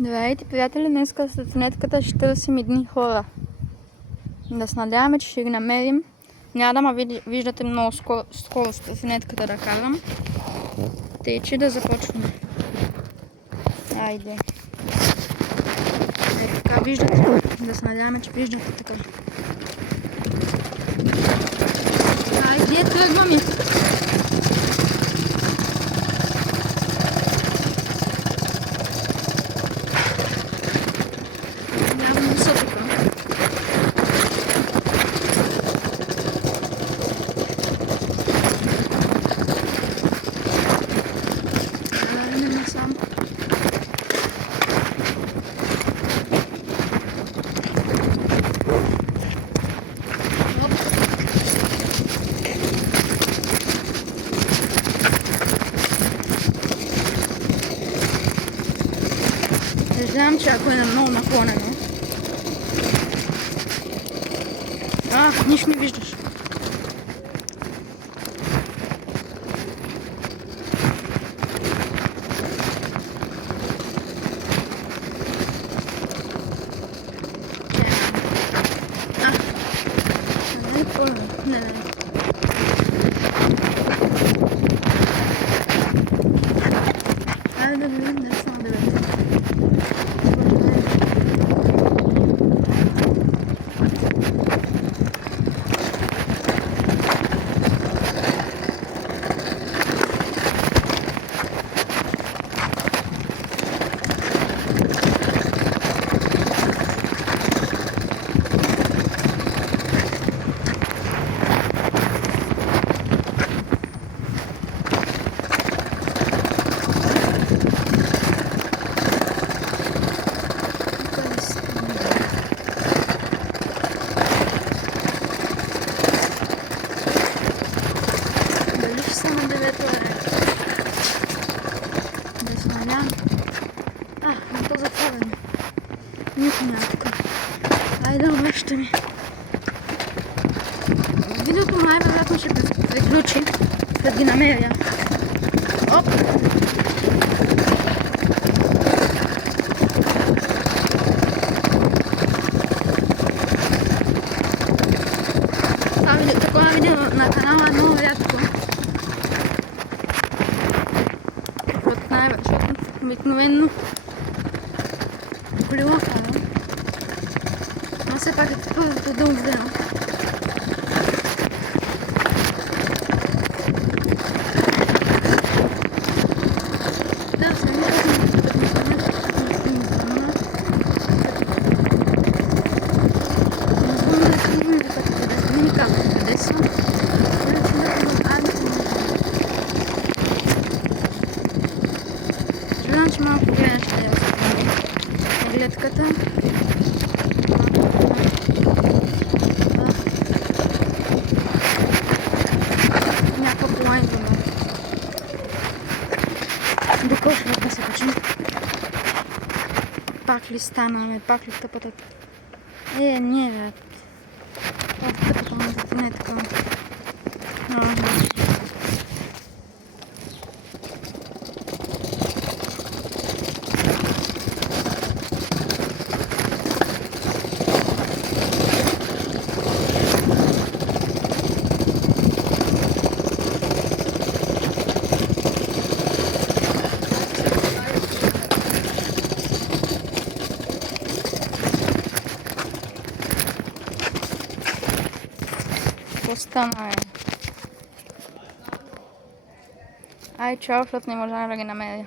Здравейте, приятели! Днес с нетката ще търсим едни хора. Да се надяваме, че ще ги намерим. Няма да ме виждате много скоро с нетката да карам. Тъй, че да започваме. Айде. Така виждате. Да се надяваме, че виждате така. Айде, тръгваме! Явно са така. Айде насам. Не знам, че ако е много наклонено. Нищо не виждаш. Не. Айде да видим, да само да видим. То затворено. Никой няма тук. Айде да връщаме. Видеото най-вероятно ще приключи, да ги намеря. Оп! Такова видео на канала е много рядко. Защото обикновено колело карам. Но все пак е първото дълго време. Да, се че малко гледаш гледката. Някакво лайнвано. До кошвата да се качим. Пак ли станаме, пак ли тъпатата? Не, бе. Тъпата му не е така. Остана е. Ай, чао, защото не можа да ги намеря.